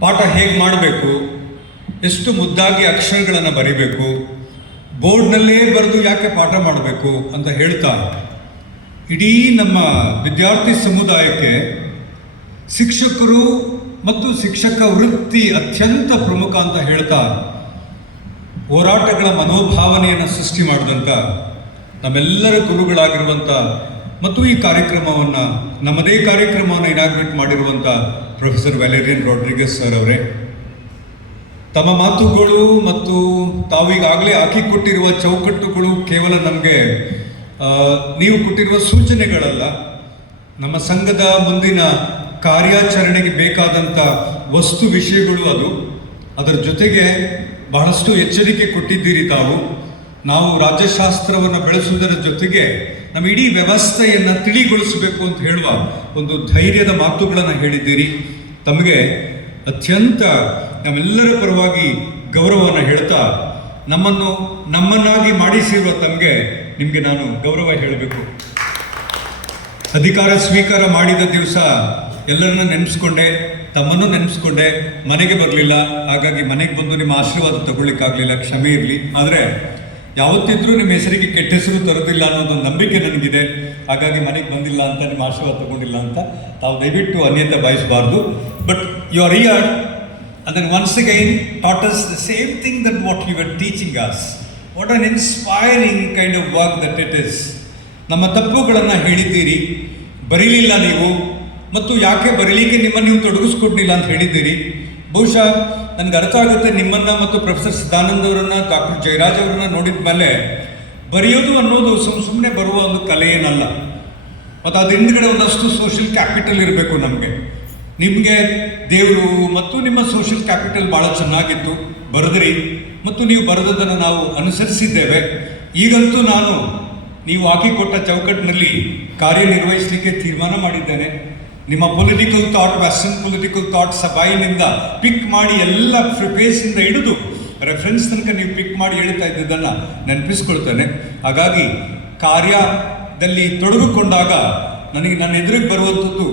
ಪಾಠ ಹೇಗೆ ಮಾಡಬೇಕು? ಎಷ್ಟು ಮುದ್ದಾಗಿ ಅಕ್ಷರಗಳನ್ನು ಬರಿಬೇಕು? ಬೋರ್ಡ್ನಲ್ಲೇ ಬರೆದು ಯಾಕೆ ಪಾಠ ಮಾಡಬೇಕು ಅಂತ ಹೇಳ್ತಾ ಇಡೀ ನಮ್ಮ ವಿದ್ಯಾರ್ಥಿ ಸಮುದಾಯಕ್ಕೆ ಶಿಕ್ಷಕರು ಮತ್ತು ಶಿಕ್ಷಕ ವೃತ್ತಿ ಅತ್ಯಂತ ಪ್ರಮುಖ ಅಂತ ಹೇಳ್ತಾ ಹೋರಾಟಗಳ ಮನೋಭಾವನೆಯನ್ನು ಸೃಷ್ಟಿ ಮಾಡಿದಂಥ ನಮ್ಮೆಲ್ಲರ ಗುರುಗಳಾಗಿರುವಂಥ ಮತ್ತು ಈ ಕಾರ್ಯಕ್ರಮವನ್ನು ನಮ್ಮದೇ ಕಾರ್ಯಕ್ರಮವನ್ನು ಇನಾಗ್ರೇಟ್ ಮಾಡಿರುವಂಥ ಪ್ರೊಫೆಸರ್ ವ್ಯಾಲೇರಿಯನ್ ರಾಡ್ರಿಗಸ್ ಸರ್ ಅವರೇ ತಮ್ಮ ಮಾತುಗಳು ಮತ್ತು ತಾವು ಈಗಾಗಲೇ ಹಾಕಿಕೊಟ್ಟಿರುವ ಚೌಕಟ್ಟುಗಳು ಕೇವಲ ನಮಗೆ ನೀವು ಕೊಟ್ಟಿರುವ ಸೂಚನೆಗಳಲ್ಲ. ನಮ್ಮ ಸಂಘದ ಮುಂದಿನ ಕಾರ್ಯಾಚರಣೆಗೆ ಬೇಕಾದಂಥ ವಸ್ತು ವಿಷಯಗಳು ಅದು. ಅದರ ಜೊತೆಗೆ ಬಹಳಷ್ಟು ಎಚ್ಚರಿಕೆ ಕೊಟ್ಟಿದ್ದೀರಿ ತಾವು. ನಾವು ರಾಜ್ಯಶಾಸ್ತ್ರವನ್ನು ಬೆಳೆಸುವುದರ ಜೊತೆಗೆ ನಮ್ಮ ಇಡೀ ವ್ಯವಸ್ಥೆಯನ್ನು ತಿಳಿಗೊಳಿಸಬೇಕು ಅಂತ ಹೇಳುವ ಒಂದು ಧೈರ್ಯದ ಮಾತುಗಳನ್ನು ಹೇಳಿದ್ದೀರಿ. ತಮಗೆ ಅತ್ಯಂತ ನಮ್ಮೆಲ್ಲರ ಪರವಾಗಿ ಗೌರವವನ್ನು ಹೇಳ್ತಾ ನಮ್ಮನ್ನು ನಮ್ಮನ್ನಾಗಿ ಮಾಡಿಸಿರುವ ತಮಗೆ ನಿಮಗೆ ನಾನು ಗೌರವ ಹೇಳಬೇಕು. ಅಧಿಕಾರ ಸ್ವೀಕಾರ ಮಾಡಿದ ದಿವಸ ಎಲ್ಲರನ್ನ ನೆನೆಸ್ಕೊಂಡೆ, ತಮ್ಮನ್ನು ನೆನೆಸ್ಕೊಂಡೆ, ಮನೆಗೆ ಬರಲಿಲ್ಲ. ಹಾಗಾಗಿ ಮನೆಗೆ ಬಂದು ನಿಮ್ಮ ಆಶೀರ್ವಾದ ತಗೊಳ್ಳಿಕ್ಕಾಗಲಿಲ್ಲ, ಕ್ಷಮೆ ಇರಲಿ. ಆದರೆ ಯಾವತ್ತಿದ್ರೂ ನಿಮ್ಮ ಹೆಸರಿಗೆ ಕೆಟ್ಟ ಹೆಸರು ತರೋದಿಲ್ಲ ಅನ್ನೋದೊಂದು ನಂಬಿಕೆ ನನಗಿದೆ ಹಾಗಾಗಿ ಮನೆಗೆ ಬಂದಿಲ್ಲ ಅಂತ, ನಿಮ್ಮ ಆಶೀರ್ವಾದ ತಗೊಂಡಿಲ್ಲ ಅಂತ ತಾವು ದಯವಿಟ್ಟು ಅನ್ಯತೆ ಬಯಸಬಾರ್ದು but you are here And then once again taught us the same thing that what you were teaching us. What an inspiring kind of work that it is. ನಮ್ಮ ತಪ್ಪುಗಳನ್ನು ಹೇಳಿದ್ದೀರಿ, ಬರೀಲಿಲ್ಲ ನೀವು, ಮತ್ತು ಯಾಕೆ ಬರೀಲಿಕ್ಕೆ ನಿಮ್ಮನ್ನು ನೀವು ತೊಡಗಿಸ್ಕೊಡ್ಲಿಲ್ಲ ಅಂತ ಹೇಳಿದ್ದೀರಿ ಬಹುಶಃ ನನಗೆ ಅರ್ಥ ಆಗುತ್ತೆ ನಿಮ್ಮನ್ನ ಮತ್ತು ಪ್ರೊಫೆಸರ್ ಸದಾನಂದ್ ಅವರನ್ನ ಡಾಕ್ಟರ್ ಜಯರಾಜ್ ಅವರನ್ನ ನೋಡಿದ ಮೇಲೆ ಬರೆಯೋದು ಅನ್ನೋದು ಸುಮ್ಮ ಸುಮ್ಮನೆ ಬರುವ ಒಂದು ಕಲೆ ಏನಲ್ಲ. ಮತ್ತು ಅದ ಹಿಂದ್ಗಡೆ ಒಂದಷ್ಟು ಸೋಷಿಯಲ್ ಕ್ಯಾಪಿಟಲ್ ಇರಬೇಕು ನಮಗೆ. ನಿಮಗೆ ದೇವರು ಮತ್ತು ನಿಮ್ಮ ಸೋಷಿಯಲ್ ಕ್ಯಾಪಿಟಲ್ ಭಾಳ ಚೆನ್ನಾಗಿತ್ತು, ಬರೆದ್ರಿ. ಮತ್ತು ನೀವು ಬರೆದದನ್ನು ನಾವು ಅನುಸರಿಸಿದ್ದೇವೆ. ಈಗಂತೂ ನಾನು ನೀವು ಹಾಕಿಕೊಟ್ಟ ಚೌಕಟ್ಟಿನಲ್ಲಿ ಕಾರ್ಯನಿರ್ವಹಿಸಲಿಕ್ಕೆ ತೀರ್ಮಾನ ಮಾಡಿದ್ದೇನೆ. ನಿಮ್ಮ political thought western political thought ಸಬಾಯಿನಿಂದ pick ಮಾಡಿ ಎಲ್ಲ ಫೇಸಿಂದ ಹಿಡಿದು ರೆಫರೆನ್ಸ್ ತನಕ ನೀವು ಪಿಕ್ ಮಾಡಿ ಹೇಳ್ತಾ ಇದ್ದದನ್ನು ನೆನಪಿಸ್ಕೊಳ್ತೇನೆ. ಹಾಗಾಗಿ ಕಾರ್ಯದಲ್ಲಿ ತೊಡಗಿಕೊಂಡಾಗ ನನಗೆ ನನ್ನ ಎದುರಿಗೆ ಬರುವಂಥದ್ದು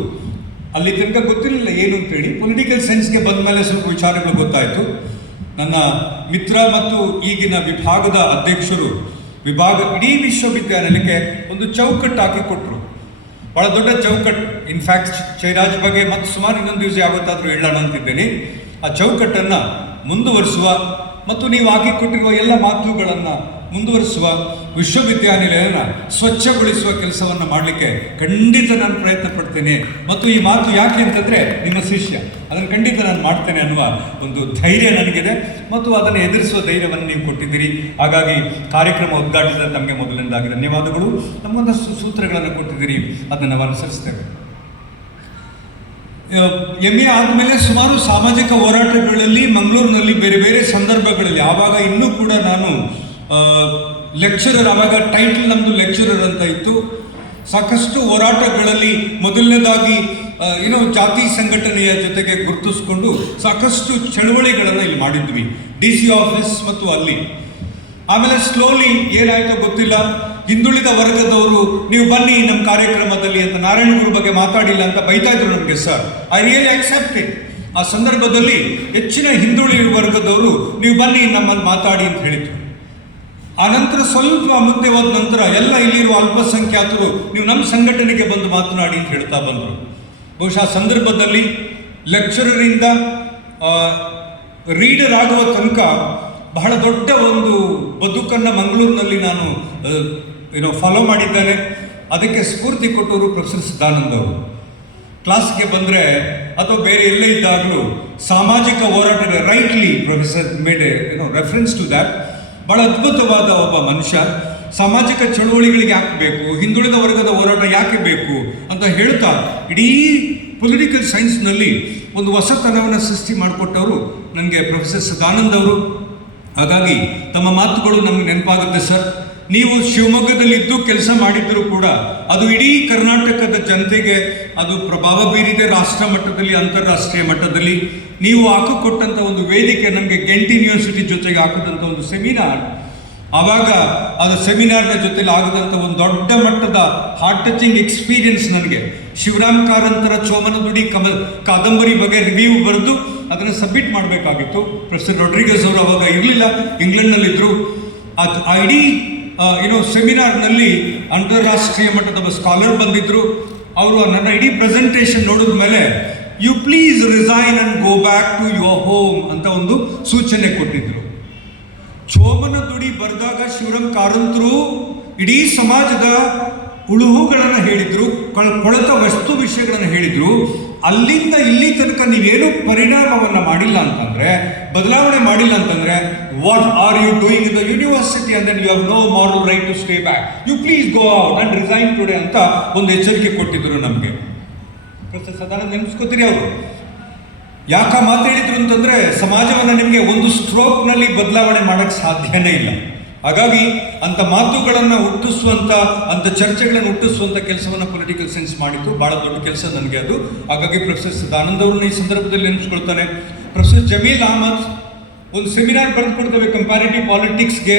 ಅಲ್ಲಿ ತನಕ ಗೊತ್ತಿರಲಿಲ್ಲ ಏನು ಅಂತೇಳಿ ಪೊಲಿಟಿಕಲ್ ಸೈನ್ಸ್ಗೆ ಬಂದ ಮೇಲೆ ಸ್ವಲ್ಪ ವಿಚಾರಗಳು ಗೊತ್ತಾಯಿತು. ನನ್ನ ಮಿತ್ರ ಮತ್ತು ಈಗಿನ ವಿಭಾಗದ ಅಧ್ಯಕ್ಷರು ವಿಭಾಗ ಇಡೀ ವಿಶ್ವವಿದ್ಯಾಲಯಕ್ಕೆ ಒಂದು ಚೌಕಟ್ಟು ಹಾಕಿಕೊಟ್ರು ಬಹಳ ದೊಡ್ಡ ಚೌಕಟ್ಟು ಇನ್ಫ್ಯಾಕ್ಟ್ ಜಯರಾಜ್ ಬಗ್ಗೆ ಮತ್ತು ಸುಮಾರು ಇನ್ನೊಂದು ದಿವಸ ಯಾವತ್ತಾದರೂ ಹೇಳೋಣ ಅಂತಿದ್ದೇನೆ. ಆ ಚೌಕಟ್ಟನ್ನು ಮುಂದುವರಿಸುವ ಮತ್ತು ನೀವು ಹಾಕಿಕೊಟ್ಟಿರುವ ಎಲ್ಲ ಮಾತುಗಳನ್ನು ಮುಂದುವರಿಸುವ ವಿಶ್ವವಿದ್ಯಾನಿಲಯನ ಸ್ವಚ್ಛಗೊಳಿಸುವ ಕೆಲಸವನ್ನು ಮಾಡಲಿಕ್ಕೆ ಖಂಡಿತ ನಾನು ಪ್ರಯತ್ನ ಪಡ್ತೇನೆ. ಮತ್ತು ಈ ಮಾತು ಯಾಕೆ ಅಂತಂದರೆ ನಿಮ್ಮ ಶಿಷ್ಯ. ಅದನ್ನು ಖಂಡಿತ ನಾನು ಮಾಡ್ತೇನೆ ಅನ್ನುವ ಒಂದು ಧೈರ್ಯ ನನಗಿದೆ. ಮತ್ತು ಅದನ್ನು ಎದುರಿಸುವ ಧೈರ್ಯವನ್ನು ನೀವು ಕೊಟ್ಟಿದ್ದೀರಿ. ಹಾಗಾಗಿ ಕಾರ್ಯಕ್ರಮ ಉದ್ಘಾಟಿಸಿದ ತಮಗೆ ಮೊದಲನೇದಾಗಿ ಧನ್ಯವಾದಗಳು. ನಮಗೊಂದಷ್ಟು ಸೂತ್ರಗಳನ್ನು ಕೊಟ್ಟಿದ್ದೀರಿ. ಅದನ್ನು ನಾವು ಅನುಸರಿಸ್ತೇವೆ. ಎಂ ಎ ಆದಮೇಲೆ ಸುಮಾರು ಸಾಮಾಜಿಕ ಹೋರಾಟಗಳಲ್ಲಿ ಮಂಗಳೂರಿನಲ್ಲಿ ಬೇರೆ ಬೇರೆ ಸಂದರ್ಭಗಳಲ್ಲಿ, ಆವಾಗ ಇನ್ನೂ ಕೂಡ ನಾನು ಲೆಕ್ಚರರ್ ಆವಾಗ ಟೈಟಲ್ ನಮ್ಮದು ಲೆಕ್ಚರರ್ ಅಂತ ಇತ್ತು. ಸಾಕಷ್ಟು ಹೋರಾಟಗಳಲ್ಲಿ ಮೊದಲನೇದಾಗಿ ಏನೋ ಜಾತಿ ಸಂಘಟನೆಯ ಜೊತೆಗೆ ಗುರುತಿಸ್ಕೊಂಡು ಸಾಕಷ್ಟು ಚಳವಳಿಗಳನ್ನು ಇಲ್ಲಿ ಮಾಡಿದ್ವಿ. ಡಿ ಸಿ ಆಫೀಸ್ ಮತ್ತು ಅಲ್ಲಿ. ಆಮೇಲೆ ಸ್ಲೋಲಿ ಏನಾಯಿತೋ ಗೊತ್ತಿಲ್ಲ. ಹಿಂದುಳಿದ ವರ್ಗದವರು, ನೀವು ಬನ್ನಿ ನಮ್ಮ ಕಾರ್ಯಕ್ರಮದಲ್ಲಿ ಅಂತ ನಾರಾಯಣ ಗುರು ಬಗ್ಗೆ ಮಾತಾಡಿಲ್ಲ ಅಂತ ಬೈತಾ ಇದ್ರು ನಮಗೆ sir I really accept it ಆ ಸಂದರ್ಭದಲ್ಲಿ ಹೆಚ್ಚಿನ ಹಿಂದುಳಿದ ವರ್ಗದವರು, ನೀವು ಬನ್ನಿ ನಮ್ಮನ್ನು ಮಾತಾಡಿ ಅಂತ ಹೇಳಿದ್ರು. ಆ ನಂತರ ಸ್ವಲ್ಪ ಮುಂದೆ ಹೋದ ನಂತರ ಎಲ್ಲ ಇಲ್ಲಿರುವ ಅಲ್ಪಸಂಖ್ಯಾತರು, ನೀವು ನಮ್ಮ ಸಂಘಟನೆಗೆ ಬಂದು ಮಾತನಾಡಿ ಅಂತ ಹೇಳ್ತಾ ಬಂದರು. ಬಹುಶಃ ಸಂದರ್ಭದಲ್ಲಿ ಲೆಕ್ಚರರಿಂದ ರೀಡರ್ ಆಗುವ ತನಕ ಬಹಳ ದೊಡ್ಡ ಒಂದು ಬದುಕನ್ನು ಮಂಗಳೂರಿನಲ್ಲಿ ನಾನು ಏನೋ ಫಾಲೋ ಮಾಡಿದ್ದೇನೆ. ಅದಕ್ಕೆ ಸ್ಫೂರ್ತಿ ಕೊಟ್ಟವರು ಪ್ರೊಫೆಸರ್ ಸಿದ್ದಾನಂದ ಅವರು. ಕ್ಲಾಸ್ಗೆ ಬಂದರೆ ಅಥವಾ ಬೇರೆ ಎಲ್ಲೇ ಇದ್ದಾಗಲೂ ಸಾಮಾಜಿಕ ಹೋರಾಟದ ರೈಟ್ಲಿ ಪ್ರೊಫೆಸರ್ ಮೇಡ್, ಏನೋ ರೆಫರೆನ್ಸ್ ಟು ದ್ಯಾಟ್ ಬಹಳ ಅದ್ಭುತವಾದ ಒಬ್ಬ ಮನುಷ್ಯ, ಸಾಮಾಜಿಕ ಚಳುವಳಿಗಳಿಗೆ ಯಾಕೆ ಬೇಕು, ಹಿಂದುಳಿದ ವರ್ಗದ ಹೋರಾಟ ಯಾಕೆ ಬೇಕು ಅಂತ ಹೇಳ್ತಾ ಇಡೀ ಪೊಲಿಟಿಕಲ್ ಸೈನ್ಸ್ನಲ್ಲಿ ಒಂದು ಹೊಸತನವನ್ನು ಸೃಷ್ಟಿ ಮಾಡಿಕೊಟ್ಟವರು ನನಗೆ ಪ್ರೊಫೆಸರ್ ಸದಾನಂದ್ ಅವರು. ಹಾಗಾಗಿ ತಮ್ಮ ಮಾತುಗಳು ನಮಗೆ ನೆನಪಾಗುತ್ತೆ ಸರ್ ನೀವು ಶಿವಮೊಗ್ಗದಲ್ಲಿದ್ದು ಕೆಲಸ ಮಾಡಿದ್ದರೂ ಕೂಡ ಅದು ಇಡೀ ಕರ್ನಾಟಕದ ಜನತೆಗೆ ಅದು ಪ್ರಭಾವ ಬೀರಿದೆ ರಾಷ್ಟ್ರ ಮಟ್ಟದಲ್ಲಿ, ಅಂತಾರಾಷ್ಟ್ರೀಯ ಮಟ್ಟದಲ್ಲಿ. ನೀವು ಹಾಕಿಕೊಟ್ಟಂಥ ಒಂದು ವೇದಿಕೆ ನಮಗೆ ಗೆಂಟ್ ಯೂನಿವರ್ಸಿಟಿ ಜೊತೆಗೆ ಹಾಕಿದಂಥ ಒಂದು ಸೆಮಿನಾರ್ ಆವಾಗ ಅದು ಸೆಮಿನಾರ್ನ ಜೊತೆಲಿ ಆಗದಂಥ ಒಂದು ದೊಡ್ಡ ಮಟ್ಟದ ಹಾರ್ಟ್ ಟಚಿಂಗ್ ಎಕ್ಸ್ಪೀರಿಯನ್ಸ್ ನನಗೆ. ಶಿವರಾಮ್ ಕಾರಂತರ ಚೋಮನ ದುಡಿ ಕಮ, ಕಾದಂಬರಿ ಬಗ್ಗೆ ರಿವ್ಯೂ ಬರೆದು ಅದನ್ನು ಸಬ್ಮಿಟ್ ಮಾಡಬೇಕಾಗಿತ್ತು. ಪ್ರೊಫೆಸರ್ ರೊಡ್ರಿಗಸ್ ಅವರು ಅವಾಗ ಇರಲಿಲ್ಲ ಇಂಗ್ಲೆಂಡ್ನಲ್ಲಿದ್ದರು ಅದು ಇಡೀ ಏನೋ ಸೆಮಿನಾರ್ನಲ್ಲಿ ಅಂತಾರಾಷ್ಟ್ರೀಯ ಮಟ್ಟದ ಸ್ಕಾಲರ್ ಬಂದಿದ್ದರು ಅವರು ನನ್ನ ಇಡೀ ಪ್ರೆಸೆಂಟೇಷನ್ ನೋಡಿದ ಮೇಲೆ you please resign and go back to your home ಅಂತ ಒಂದು ಸೂಚನೆ ಕೊಟ್ಟಿದ್ರು. ಚೋಮನ ದುಡಿ ಬರೆದಾಗ ಶಿವರಾಮ್ ಕಾರಂತರು ಇಡೀ ಸಮಾಜದ ಉಳುಹುಗಳನ್ನು ಹೇಳಿದ್ರು ಕೊಳತ ವಸ್ತು ವಿಷಯಗಳನ್ನು ಹೇಳಿದ್ರು. ಅಲ್ಲಿಂದ ಇಲ್ಲಿ ತನಕ ನೀವೇನು ಪರಿಣಾಮವನ್ನು ಮಾಡಿಲ್ಲ ಅಂತಂದ್ರೆ, ಬದಲಾವಣೆ ಮಾಡಿಲ್ಲ ಅಂತಂದ್ರೆ what are you doing in the university and you have no moral right to stay back you please go out and resign today ಅಂತ ಒಂದು ಎಚ್ಚರಿಕೆ ಕೊಟ್ಟಿದ್ರು ನಮಗೆ. ಪ್ರೊಫೆಸರ್ ಸದಾನಂದ ನೆನೆಸ್ಕೋತೀರಿ ಅವರು. ಯಾಕ ಮಾತು ಹೇಳಿದ್ರು ಅಂತಂದ್ರೆ ಸಮಾಜವನ್ನು ನಿಮಗೆ ಒಂದು ಸ್ಟ್ರೋಕ್ನಲ್ಲಿ ಬದಲಾವಣೆ ಮಾಡಕ್ ಸಾಧ್ಯನೇ ಇಲ್ಲ. ಹಾಗಾಗಿ ಅಂತ ಮಾತುಗಳನ್ನು ಹುಟ್ಟಿಸುವಂಥ ಅಂತ ಚರ್ಚೆಗಳನ್ನು ಹುಟ್ಟಿಸುವಂಥ ಕೆಲಸವನ್ನು ಪೊಲಿಟಿಕಲ್ ಸೈನ್ಸ್ ಮಾಡಿತ್ತು ಬಹಳ ದೊಡ್ಡ ಕೆಲಸ ನನಗೆ ಅದು. ಹಾಗಾಗಿ ಪ್ರೊಫೆಸರ್ ಸದಾನಂದ ಅವ್ರನ್ನ ಈ ಸಂದರ್ಭದಲ್ಲಿ ನೆನೆಸ್ಕೊಳ್ತಾನೆ. ಪ್ರೊಫೆಸರ್ ಜಮೀಲ್ ಅಹಮದ್ ಒಂದು ಸೆಮಿನಾರ್ ಬರೆದು ಕಂಪ್ಯಾರಿಟಿವ್ ಪಾಲಿಟಿಕ್ಸ್ಗೆ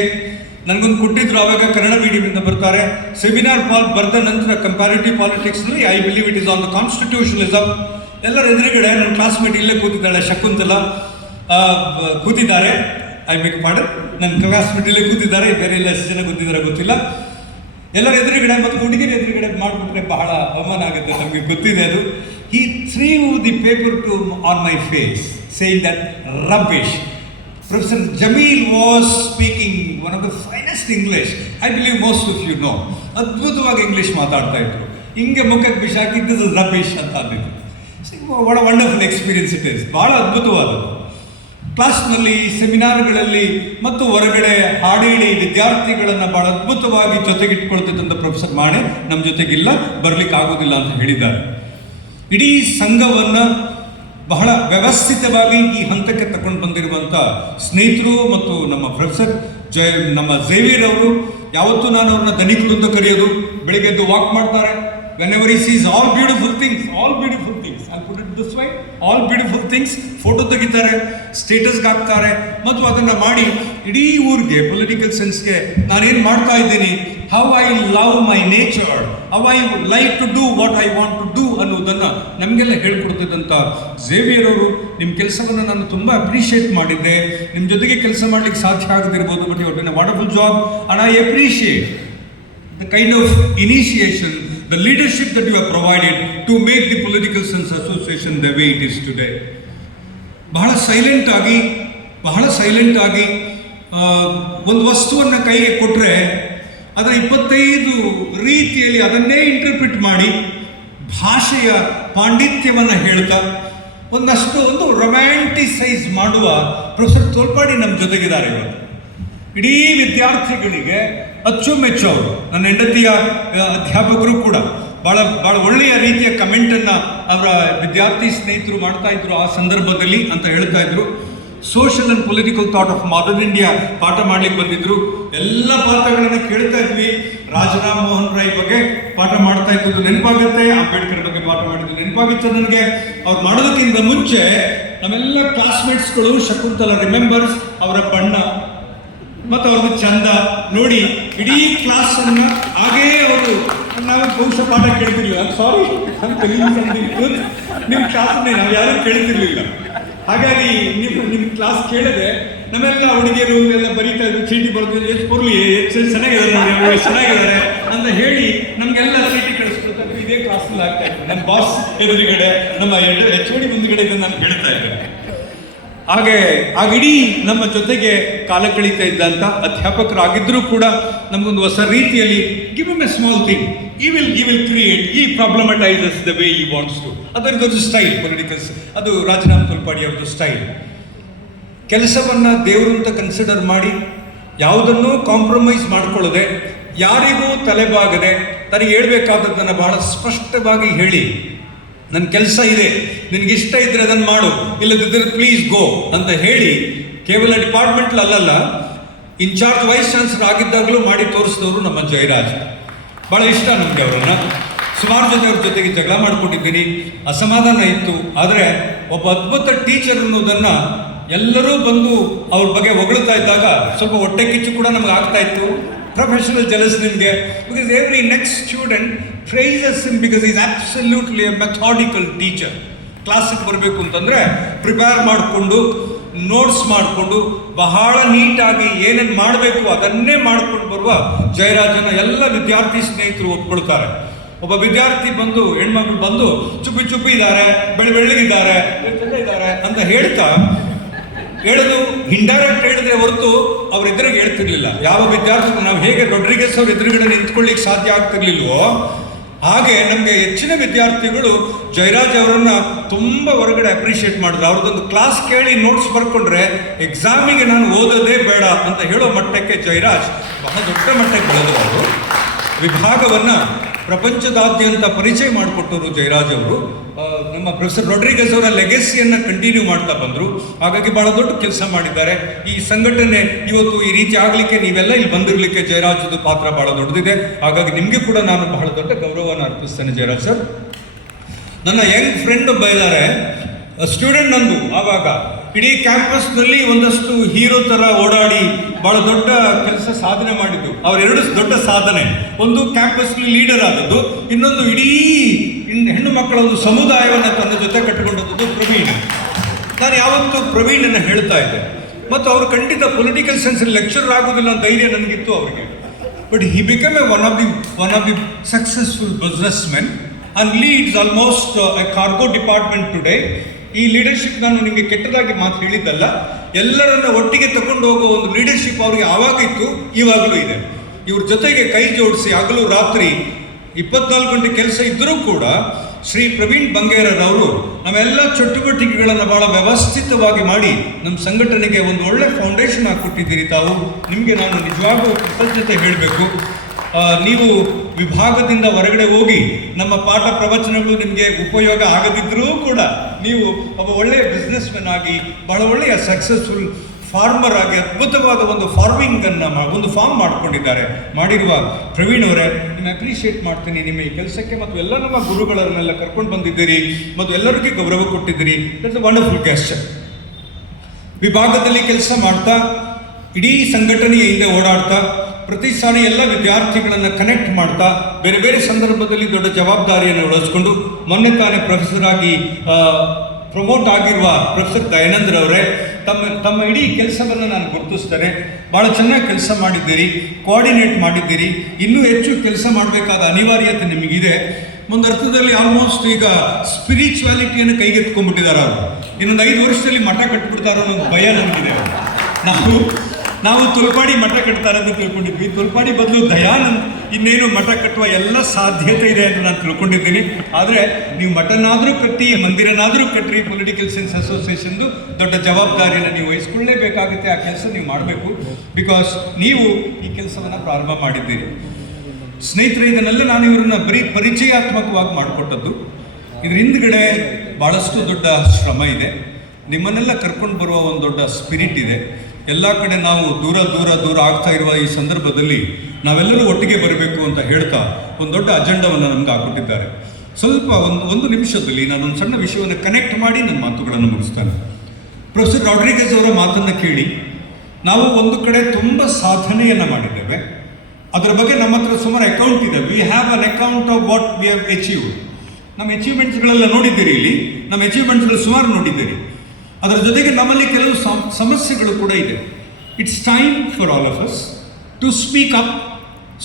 ನನಗೊಂದು ಕೊಟ್ಟಿದ್ರು, ಆವಾಗ ಕನ್ನಡ ಮೀಡಿಯಮಿಂದ ಬರ್ತಾರೆ. ಸೆಮಿನಾರ್ ಪಾಲ್ ಬರೆದ ನಂತರ comparative ಪಾಲಿಟಿಕ್ಸ್ನಲ್ಲಿ I believe it is on the constitutionalism ಎಲ್ಲರ ಎದುರುಗಡೆ ನನ್ನ ಕ್ಲಾಸ್ಮೇಟ್ ಇಲ್ಲೇ ಕೂತಿದ್ದಾಳೆ ಶಕುಂತಲ ಕೂತಿದ್ದಾರೆ. ಐ ಮೇಕ್ ಮಾಡಲ್ ನನ್ನ ಕ್ಲಾಸ್ಮೇಟ್ ಇಲ್ಲೇ ಕೂತಿದ್ದಾರೆ. ಬೇರೆ ಎಲ್ಲ ಎಷ್ಟು ಜನ ಕೂತಿದ್ದಾರೆ ಗೊತ್ತಿಲ್ಲ. ಎಲ್ಲರ ಎದುರುಗಡೆ ಮತ್ತು ಹುಡುಗಿರ ಎದುರುಗಡೆ ಮಾಡಿಬಿಟ್ರೆ ಬಹಳ ಅವಮಾನ ಆಗುತ್ತೆ, ನಮಗೆ ಗೊತ್ತಿದೆ ಅದು. ಈ threw the paper to on my face saying that rubbish Professor Jamil was speaking one of the finest English. I believe most of you know. ಅದ್ಭುತವಾಗಿ ಇಂಗ್ಲೀಷ್ ಮಾತಾಡ್ತಾ ಇದ್ರು. ಹಿಂಗೆ ಮುಖಕ್ಕೆ ಬಿಸಾಕಿದ್ದು ರಮೇಶ್ ಅಂತ ಅಂದಿದ್ರು. ಒಳ ವಂಡರ್ಫುಲ್ ಎಕ್ಸ್ಪೀರಿಯನ್ಸ್ ಇಟ್ ಇಸ್ ಭಾಳ ಅದ್ಭುತವಾದದ್ದು. ಕ್ಲಾಸ್ನಲ್ಲಿ ಸೆಮಿನಾರ್ಗಳಲ್ಲಿ ಮತ್ತು ಹೊರಗಡೆ ಹಾಡೇಳಿ ವಿದ್ಯಾರ್ಥಿಗಳನ್ನು ಭಾಳ ಅದ್ಭುತವಾಗಿ ಜೊತೆಗಿಟ್ಕೊಳ್ತಿದ್ದಂಥ ಪ್ರೊಫೆಸರ್ ಮಾಣೆ ನಮ್ಮ ಜೊತೆಗಿಲ್ಲ ಬರಲಿಕ್ಕೆ ಆಗೋದಿಲ್ಲ ಅಂತ ಹೇಳಿದ್ದಾರೆ. ಇಡೀ ಸಂಘವನ್ನ ಬಹಳ ವ್ಯವಸ್ಥಿತವಾಗಿ ಈ ಹಂತಕ್ಕೆ ತಗೊಂಡು ಬಂದಿರುವಂಥ ಸ್ನೇಹಿತರು ಮತ್ತು ನಮ್ಮ ಪ್ರೊಫೆಸರ್ ಜಯ, ನಮ್ಮ ಝೇವಿಯರ್ ಅವರು, ಯಾವತ್ತೂ ನಾನು ಅವ್ರನ್ನ ಧನಿಕರು ಅಂತ ಕರೆಯೋದು, ಬೆಳಿಗ್ಗೆ ಎದ್ದು ವಾಕ್ ಮಾಡ್ತಾರೆ. Whenever is all beautiful things all beautiful this why all beautiful things photo ತೆಗಿತಾರೆ ಸ್ಟೇಟಸ್ಗೆ ಹಾಕ್ತಾರೆ, ಮತ್ತು ಅದನ್ನು ಮಾಡಿ, ಇಡೀ ಊರಿಗೆ ಪೊಲಿಟಿಕಲ್ ಸೆನ್ಸ್ಗೆ ನಾನೇನು ಮಾಡ್ತಾ ಇದ್ದೀನಿ? How I love my nature how I like to do what I want to do ಅನ್ನೋದನ್ನು ನಮಗೆಲ್ಲ ಹೇಳ್ಕೊಡ್ತಿದ್ದಂಥ ಝೇವಿಯರ್ ಅವರು ನಿಮ್ಮ ಕೆಲಸವನ್ನು ನಾನು ತುಂಬ ಅಪ್ರಿಷಿಯೇಟ್ ಮಾಡಿದ್ದೆ. ನಿಮ್ಮ ಜೊತೆಗೆ ಕೆಲಸ ಮಾಡ್ಲಿಕ್ಕೆ ಸಾಧ್ಯ ಆಗದಿರ್ಬೋದು but you wonderful job and I appreciate the kind of initiation the leadership that you are provided. To make the political science association the way it is today ಬಹಳ ಸೈಲೆಂಟ್ ಆಗಿ, ಬಹಳ ಸೈಲೆಂಟ್ ಆಗಿ ಒಂದು ವಸ್ತುವನ್ನು ಕೈಗೆ ಕೊಟ್ಟರೆ ಅದರ ಇಪ್ಪತ್ತೈದು ರೀತಿಯಲ್ಲಿ ಅದನ್ನೇ ಇಂಟರ್ಪ್ರಿಟ್ ಮಾಡಿ ಭಾಷೆಯ ಪಾಂಡಿತ್ಯವನ್ನು ಹೇಳ್ತಾ, ಒಂದಷ್ಟು ಒಂದು ರೊಮ್ಯಾಂಟಿಸೈಸ್ ಮಾಡುವ ಪ್ರೊಫೆಸರ್ ತೋಲ್ಪಾಡಿ ನಮ್ಮ ಜೊತೆಗಿದ್ದಾರೆ ಇವತ್ತು ಇಡೀ ವಿದ್ಯಾರ್ಥಿಗಳಿಗೆ ಅಚ್ಚುಮೆಚ್ಚು ಅವರು, ನನ್ನ ಹೆಂಡತಿಯ, ಅಧ್ಯಾಪಕರು ಕೂಡ. ಭಾಳ ಭಾಳ ಒಳ್ಳೆಯ ರೀತಿಯ ಕಮೆಂಟನ್ನು ಅವರ ವಿದ್ಯಾರ್ಥಿ ಸ್ನೇಹಿತರು ಮಾಡ್ತಾ ಇದ್ರು ಆ ಸಂದರ್ಭದಲ್ಲಿ ಅಂತ ಹೇಳ್ತಾ ಇದ್ರು. Social and political thought of modern India ಪಾಠ ಮಾಡ್ಲಿಕ್ಕೆ ಬಂದಿದ್ರು. ಎಲ್ಲ ಪಾಠಗಳನ್ನು ಕೇಳ್ತಾ ಇದ್ವಿ. ರಾಜರಾಮ್ ಮೋಹನ್ ರಾಯ್ ಬಗ್ಗೆ ಪಾಠ ಮಾಡ್ತಾ ಇದ್ದದ್ದು ನೆನಪಾಗುತ್ತೆ. ಅಂಬೇಡ್ಕರ್ ಬಗ್ಗೆ ಪಾಠ ಮಾಡಿದ್ದು ನೆನಪಾಗಿತ್ತು ನನಗೆ. ಅವ್ರು ಮಾಡೋದಕ್ಕಿಂತ ಮುಂಚೆ ನಮ್ಮೆಲ್ಲ ಕ್ಲಾಸ್ಮೇಟ್ಸ್ಗಳು ಶಕುಂತಲ ರಿಮೆಂಬರ್ಸ್ ಅವರ ಬಣ್ಣ ಮತ್ತು ಅವ್ರದ್ದು ಚಂದ ನೋಡಿ ಇಡೀ ಕ್ಲಾಸನ್ನು ಹಾಗೇ ಅವರು ನಾವು ಬಹುಶಃ ಪಾಠ ಕೇಳ್ತಿರ್ಲಿಲ್ಲ. ಸಾರಿ ನಿಮ್ಮ ಕ್ಲಾಸನ್ನೇ ನಾವು ಯಾರೂ ಕೇಳ್ತಿರ್ಲಿಲ್ಲ. ಹಾಗಾಗಿ ನಿಮ್ಮ ನಿಮ್ಮ ಕ್ಲಾಸ್ ಕೇಳದೆ ನಮ್ಮೆಲ್ಲ ಹುಡುಗಿಯರು ಎಲ್ಲ ಬರೀತಾ ಇದ್ರು, ಚೀಟಿ ಬರೆದು ಎಷ್ಟು ಬರಲಿ ಎಷ್ಟು ಚೆನ್ನಾಗಿದ್ದಾರೆ ಚೆನ್ನಾಗಿದ್ದಾರೆ ಅಂತ ಹೇಳಿ ನಮಗೆಲ್ಲ ಚೀಟಿ ಕಳಿಸ್ಕೊಡ್ತಾರೆ ಇದೇ ಕ್ಲಾಸಲ್ಲಿ ಆಗ್ತಾ ಇತ್ತು ನಮ್ಮ ಬಾಸ್ ಎದುರುಗಡೆ, ನಮ್ಮ ಎಚ್ ಓಡಿ ಮುಂದುಗಡೆ ಇದನ್ನು ನಾನು ಹೇಳ್ತಾ ಇದ್ದೆ. ಹಾಗೆ ಆಗ ಇಡೀ ನಮ್ಮ ಜೊತೆಗೆ ಕಾಲ ಕಳೀತಾ ಇದ್ದಂಥ ಅಧ್ಯಾಪಕರಾಗಿದ್ದರೂ ಕೂಡ ನಮಗೊಂದು ಹೊಸ ರೀತಿಯಲ್ಲಿ give them a small thing he will he will create he problematizes the way he wants to ಅದರದೊಂದು style politicals ಅದು ರಾಜನಾಮ್ ತುಲ್ಪಾಡಿ ಅವ್ರದ್ದು ಸ್ಟೈಲ್ ಕೆಲಸವನ್ನು ದೇವರು ಅಂತ ಕನ್ಸಿಡರ್ ಮಾಡಿ, ಯಾವುದನ್ನು ಕಾಂಪ್ರಮೈಸ್ ಮಾಡಿಕೊಳ್ಳದೆ, ಯಾರಿಗೂ ತಲೆಬಾಗದೆ, ತನಗೆ ಹೇಳಬೇಕಾದದ್ದನ್ನು ಬಹಳ ಸ್ಪಷ್ಟವಾಗಿ ಹೇಳಿ. ನನ್ನ ಕೆಲಸ ಇದೆ ನಿನಗೆ ಇಷ್ಟ ಇದ್ರೆ ಅದನ್ನು ಮಾಡು ಇಲ್ಲದಿದ್ದರೆ ಪ್ಲೀಸ್ ಗೋ ಅಂತ ಹೇಳಿ, ಕೇವಲ ಡಿಪಾರ್ಟ್ಮೆಂಟ್ಲಲ್ಲ ಇನ್ಚಾರ್ಜ್ ವೈಸ್ ಚಾನ್ಸಲರ್ ಆಗಿದ್ದಾಗಲೂ ಮಾಡಿ ತೋರಿಸಿದವರು ನಮ್ಮ ಜಯರಾಜ್. ಭಾಳ ಇಷ್ಟ ನಮಗೆ ಅವರನ್ನು. ಸುಮಾರು ಜೊತೆ ಅವ್ರ ಜೊತೆಗೆ ಜಗಳ ಮಾಡಿಕೊಂಡಿದ್ದೀನಿ. ಅಸಮಾಧಾನ ಇತ್ತು. ಆದರೆ ಒಬ್ಬ ಅದ್ಭುತ ಟೀಚರ್ ಅನ್ನೋದನ್ನು ಎಲ್ಲರೂ ಬಂದು ಅವ್ರ ಬಗ್ಗೆ ಹೊಗಳ್ತಾ ಇದ್ದಾಗ ಸ್ವಲ್ಪ ಹೊಟ್ಟೆ ಕಿಚ್ಚು ಕೂಡ ನಮ್ಗೆ ಆಗ್ತಾ ಇತ್ತು. ಪ್ರೊಫೆಷನಲ್ ಜಲಸ್ ನಿಮಗೆ. Because every next student prices in because is absolutely a methodical teacher ಕ್ಲಾಸಿಗೆ ಬರಬೇಕು ಅಂತಂದರೆ ಪ್ರಿಪೇರ್ ಮಾಡಿಕೊಂಡು ನೋಟ್ಸ್ ಮಾಡಿಕೊಂಡು ಬಹಳ ನೀಟಾಗಿ ಏನೇನು ಮಾಡಬೇಕು ಅದನ್ನೇ ಮಾಡ್ಕೊಂಡು ಬರುವ ಜಯರಾಜನ ಎಲ್ಲ ವಿದ್ಯಾರ್ಥಿ ಸ್ನೇಹಿತರು ಒಪ್ಕೊಳ್ತಾರೆ. ಒಬ್ಬ ವಿದ್ಯಾರ್ಥಿ ಬಂದು, ಹೆಣ್ಮಕ್ಳು ಬಂದು, ಚುಪ್ಪಿ ಚುಪ್ಪಿ ಇದ್ದಾರೆ ಬೆಳೆ ಬೆಳ್ಳಿಗಿದ್ದಾರೆ ಇದ್ದಾರೆ ಅಂತ ಹೇಳ್ತಾ ಹೇಳೋದು ಇಂಡೈರೆಕ್ಟ್ ಹೇಳಿದ್ರೆ ಹೊರತು ಅವ್ರ ಎದುರಿಗೆ ಹೇಳ್ತಿರ್ಲಿಲ್ಲ. ಯಾವ ವಿದ್ಯಾರ್ಥಿ ನಾವು ಹೇಗೆ ರೊಡ್ರಿಗೆಸ್ ಅವ್ರ ಎದುರುಗಡೆ ನಿಂತ್ಕೊಳ್ಳಿಕ್ಕೆ ಸಾಧ್ಯ ಆಗ್ತಿರ್ಲಿಲ್ವೋ ಹಾಗೆ ನಮಗೆ ಹೆಚ್ಚಿನ ವಿದ್ಯಾರ್ಥಿಗಳು ಜಯರಾಜ್ ಅವರನ್ನ ತುಂಬ ಹೊರಗಡೆ ಅಪ್ರಿಷಿಯೇಟ್ ಮಾಡಿದ್ರು. ಅವ್ರದ್ದೊಂದು ಕ್ಲಾಸ್ ಕೇಳಿ ನೋಟ್ಸ್ ಬರ್ಕೊಂಡ್ರೆ ಎಕ್ಸಾಮಿಗೆ ನಾನು ಓದೋದೇ ಬೇಡ ಅಂತ ಹೇಳೋ ಮಟ್ಟಕ್ಕೆ ಜಯರಾಜ್ ಬಹಳ ದೊಡ್ಡ ಮಟ್ಟಕ್ಕೆ ಬೆಳೆದ್ರು ಅವರು ವಿಭಾಗವನ್ನ ಪ್ರಪಂಚದಾದ್ಯಂತ ಪರಿಚಯ ಮಾಡಿಕೊಟ್ಟವರು ಜಯರಾಜ್ ಅವರು. ನಮ್ಮ ಪ್ರೊಫೆಸರ್ ರೊಡ್ರಿಗಸ್ ಅವರ ಲೆಗೆಸಿಯನ್ನು ಕಂಟಿನ್ಯೂ ಮಾಡ್ತಾ ಬಂದರು. ಹಾಗಾಗಿ ಭಾಳ ದೊಡ್ಡ ಕೆಲಸ ಮಾಡಿದ್ದಾರೆ. ಈ ಸಂಘಟನೆ ಇವತ್ತು ಈ ರೀತಿ ಆಗಲಿಕ್ಕೆ ನೀವೆಲ್ಲ ಇಲ್ಲಿ ಬಂದಿರಲಿಕ್ಕೆ ಜಯರಾಜದು ಪಾತ್ರ ಭಾಳ ದೊಡ್ಡದಿದೆ. ಹಾಗಾಗಿ ನಿಮಗೆ ಕೂಡ ನಾನು ಬಹಳ ದೊಡ್ಡ ಗೌರವನ ಅರ್ಪಿಸ್ತೇನೆ ಜಯರಾಜ್ ಸರ್. ನನ್ನ ಯಂಗ್ ಫ್ರೆಂಡ್ ಬೈದಾರೆ. ಸ್ಟೂಡೆಂಟ್ ನಂದು ಆವಾಗ. ಇಡೀ ಕ್ಯಾಂಪಸ್ನಲ್ಲಿ ಒಂದಷ್ಟು ಹೀರೋ ತರ ಓಡಾಡಿ ಬಹಳ ದೊಡ್ಡ ಕೆಲಸ ಸಾಧನೆ ಮಾಡಿದ್ದು. ಅವರೆರಡು ದೊಡ್ಡ ಸಾಧನೆ. ಒಂದು ಕ್ಯಾಂಪಸ್ ಲೀಡರ್ ಆದದ್ದು, ಇನ್ನೊಂದು ಇಡೀ ಹೆಣ್ಣು ಮಕ್ಕಳ ಒಂದು ಸಮುದಾಯವನ್ನು ತನ್ನ ಜೊತೆ ಕಟ್ಟಿಕೊಂಡದ್ದು ಪ್ರವೀಣ್. ನಾನು ಯಾವತ್ತೂ ಪ್ರವೀಣನ್ನು ಹೇಳ್ತಾ ಇದ್ದೆ. ಮತ್ತು ಅವರು ಖಂಡಿತ ಪೊಲಿಟಿಕಲ್ ಸೈನ್ಸ್ ಲೆಕ್ಚರ್ ಆಗೋದಿಲ್ಲ ಅಂತ ಧೈರ್ಯ ನನಗಿತ್ತು ಅವರಿಗೆ. But he become a one of the one of the successful business men and leads almost a cargo department today ಈ ಲೀಡರ್ಶಿಪ್ ನಾನು ನಿಮಗೆ ಕೆಟ್ಟದಾಗಿ ಮಾತು ಹೇಳಿದ್ದಲ್ಲ, ಎಲ್ಲರನ್ನ ಒಟ್ಟಿಗೆ ತಗೊಂಡು ಹೋಗೋ ಒಂದು ಲೀಡರ್ಶಿಪ್ ಅವ್ರಿಗೆ ಆವಾಗ ಇತ್ತು ಇವಾಗಲೂ ಇದೆ. ಇವ್ರ ಜೊತೆಗೆ ಕೈ ಜೋಡಿಸಿ ಹಗಲು ರಾತ್ರಿ ಇಪ್ಪತ್ನಾಲ್ಕು ಗಂಟೆ ಕೆಲಸ ಇದ್ದರೂ ಕೂಡ ಶ್ರೀ ಪ್ರವೀಣ್ ಬಂಗೇರರವರು ನಮ್ಮೆಲ್ಲ ಚಟುವಟಿಕೆಗಳನ್ನು ಬಹಳ ವ್ಯವಸ್ಥಿತವಾಗಿ ಮಾಡಿ ನಮ್ಮ ಸಂಘಟನೆಗೆ ಒಂದು ಒಳ್ಳೆ ಫೌಂಡೇಶನ್ ಹಾಕಿಕೊಟ್ಟಿದ್ದೀರಿ ತಾವು. ನಿಮಗೆ ನಾನು ನಿಜವಾಗೂ ಕೃತಜ್ಞತೆ ಹೇಳಬೇಕು. ನೀವು ವಿಭಾಗದಿಂದ ಹೊರಗಡೆ ಹೋಗಿ ನಮ್ಮ ಪಾಠ ಪ್ರವಚನಗಳು ನಿಮಗೆ ಉಪಯೋಗ ಆಗದಿದ್ದರೂ ಕೂಡ ನೀವು ಒಬ್ಬ ಒಳ್ಳೆಯ ಬಿಸ್ನೆಸ್ ಮೆನ್ ಆಗಿ, ಬಹಳ ಒಳ್ಳೆಯ ಸಕ್ಸಸ್ಫುಲ್ ಫಾರ್ಮರ್ ಆಗಿ, ಅದ್ಭುತವಾದ ಒಂದು ಫಾರ್ಮಿಂಗ್ ಅನ್ನ ಮಾ- ಒಂದು ಫಾರ್ಮ್ ಮಾಡಿಕೊಂಡಿದ್ದಾರೆ. ಮಾಡಿರುವ ಪ್ರವೀಣ್ ಅವರೇ ನಿಮ್ಮ ಅಪ್ರಿಷಿಯೇಟ್ ಮಾಡ್ತೀನಿ. ನಿಮ್ಮ ಈ ಕೆಲಸಕ್ಕೆ ಮತ್ತು ಎಲ್ಲ ನಮ್ಮ ಗುರುಗಳನ್ನೆಲ್ಲ ಕರ್ಕೊಂಡು ಬಂದಿದ್ದೀರಿ ಮತ್ತು ಎಲ್ಲರಿಗೂ ಗೌರವ ಕೊಟ್ಟಿದ್ದೀರಿ. ದಟ್ಸ್ ವಂಡರ್ಫುಲ್ ಗೆಸ್ಟರ್ ವಿಭಾಗದಲ್ಲಿ ಕೆಲಸ ಮಾಡ್ತಾ ಇಡೀ ಸಂಘಟನೆಯ ಹಿಂದೆ ಓಡಾಡ್ತಾ, ಪ್ರತಿ ಸಾರಿ ಎಲ್ಲ ವಿದ್ಯಾರ್ಥಿಗಳನ್ನು ಕನೆಕ್ಟ್ ಮಾಡ್ತಾ, ಬೇರೆ ಬೇರೆ ಸಂದರ್ಭದಲ್ಲಿ ದೊಡ್ಡ ಜವಾಬ್ದಾರಿಯನ್ನು ವಹಿಸ್ಕೊಂಡು ಮೊನ್ನೆ ತಾನೇ ಪ್ರೊಫೆಸರ್ ಆಗಿ ಪ್ರಮೋಟ್ ಆಗಿರುವ ಪ್ರೊಫೆಸರ್ ದಯಾನಂದ್ರ ಅವರೇ, ತಮ್ಮ ತಮ್ಮ ಇಡೀ ಕೆಲಸವನ್ನು ನಾನು ಗುರುತಿಸ್ತೇನೆ. ಭಾಳ ಚೆನ್ನಾಗಿ ಕೆಲಸ ಮಾಡಿದ್ದೀರಿ ಕೋಆರ್ಡಿನೇಟ್ ಮಾಡಿದ್ದೀರಿ. ಇನ್ನೂ ಹೆಚ್ಚು ಕೆಲಸ ಮಾಡಬೇಕಾದ ಅನಿವಾರ್ಯತೆ ನಿಮಗಿದೆ. ಒಂದು ಅರ್ಥದಲ್ಲಿ ಆಲ್ಮೋಸ್ಟ್ ಈಗ ಸ್ಪಿರಿಚುವಾಲಿಟಿಯನ್ನು ಕೈಗೆತ್ಕೊಂಡ್ಬಿಟ್ಟಿದ್ದಾರೆ ಅವರು. ಇನ್ನೊಂದು ಐದು ವರ್ಷದಲ್ಲಿ ಮಠ ಕಟ್ಬಿಡ್ತಾರೋ ಅನ್ನೋ ಭಯ ನಮಗಿದೆ ನಾವು ನಾವು ತುಲ್ಪಾಡಿ ಮಠ ಕಟ್ತಾರೆ ಅಂತ ತಿಳ್ಕೊಂಡಿದ್ವಿ. ತುಲ್ಪಾಡಿ ಬದಲು ದಯಾನಂದ್ ಇನ್ನೇನು ಮಠ ಕಟ್ಟುವ ಎಲ್ಲ ಸಾಧ್ಯತೆ ಇದೆ ಅಂತ ನಾನು ತಿಳ್ಕೊಂಡಿದ್ದೀನಿ. ಆದರೆ ನೀವು ಮಠನಾದರೂ ಕಟ್ಟಿ, ಮಂದಿರನಾದರೂ ಕಟ್ಟ್ರಿ ಪೊಲಿಟಿಕಲ್ ಸೈನ್ಸ್ ಅಸೋಸಿಯೇಷನ್ದು ದೊಡ್ಡ ಜವಾಬ್ದಾರಿಯನ್ನು ನೀವು ವಹಿಸ್ಕೊಳ್ಳೇಬೇಕಾಗುತ್ತೆ. ಆ ಕೆಲಸ ನೀವು ಮಾಡಬೇಕು. ಬಿಕಾಸ್ ನೀವು ಈ ಕೆಲಸವನ್ನು ಪ್ರಾರಂಭ ಮಾಡಿದ್ದೀರಿ. ಸ್ನೇಹಿತರೆ, ಇದನ್ನೆಲ್ಲ ನಾನು ಇವರನ್ನ ಬರೀ ಪರಿಚಯಾತ್ಮಕವಾಗಿ ಮಾಡಿಕೊಟ್ಟದ್ದು. ಇದ್ರ ಹಿಂದ್ಗಡೆ ಭಾಳಷ್ಟು ದೊಡ್ಡ ಶ್ರಮ ಇದೆ. ನಿಮ್ಮನ್ನೆಲ್ಲ ಕರ್ಕೊಂಡು ಬರುವ ಒಂದು ದೊಡ್ಡ ಸ್ಪಿರಿಟ್ ಇದೆ. ಎಲ್ಲ ಕಡೆ ನಾವು ದೂರ ದೂರ ದೂರ ಆಗ್ತಾ ಇರುವ ಈ ಸಂದರ್ಭದಲ್ಲಿ ನಾವೆಲ್ಲರೂ ಒಟ್ಟಿಗೆ ಬರಬೇಕು ಅಂತ ಹೇಳ್ತಾ ಒಂದು ದೊಡ್ಡ ಅಜೆಂಡವನ್ನು ನಮ್ಗೆ ಹಾಕೊಟ್ಟಿದ್ದಾರೆ ಸ್ವಲ್ಪ ಒಂದು ಒಂದು ನಿಮಿಷದಲ್ಲಿ ನಾನು ಒಂದು ಸಣ್ಣ ವಿಷಯವನ್ನು ಕನೆಕ್ಟ್ ಮಾಡಿ ನನ್ನ ಮಾತುಗಳನ್ನು ಮುಗಿಸ್ತಾನೆ. ಪ್ರೊಫೆಸರ್ ರಾಡ್ರಿಗಸ್ ಅವರ ಮಾತನ್ನು ಕೇಳಿ, ನಾವು ಒಂದು ಕಡೆ ತುಂಬ ಸಾಧನೆಯನ್ನು ಮಾಡಿದ್ದೇವೆ. ಅದರ ಬಗ್ಗೆ ನಮ್ಮ ಹತ್ರ ಸುಮಾರು ಅಕೌಂಟ್ ಇದೆ. We have an account of what we have achieved ನಮ್ಮ ಅಚೀವ್ಮೆಂಟ್ಸ್ಗಳೆಲ್ಲ ನೋಡಿದ್ದೀರಿ ಇಲ್ಲಿ? ನಮ್ಮ ಅಚೀವ್ಮೆಂಟ್ಸ್ಗಳು ಸುಮಾರು ನೋಡಿದ್ದೀರಿ. ಅದರ ಜೊತೆಗೆ ನಮ್ಮಲ್ಲಿ ಕೆಲವು ಸಮಸ್ಯೆಗಳು ಕೂಡ ಇದೆ. It's time for all of us to speak up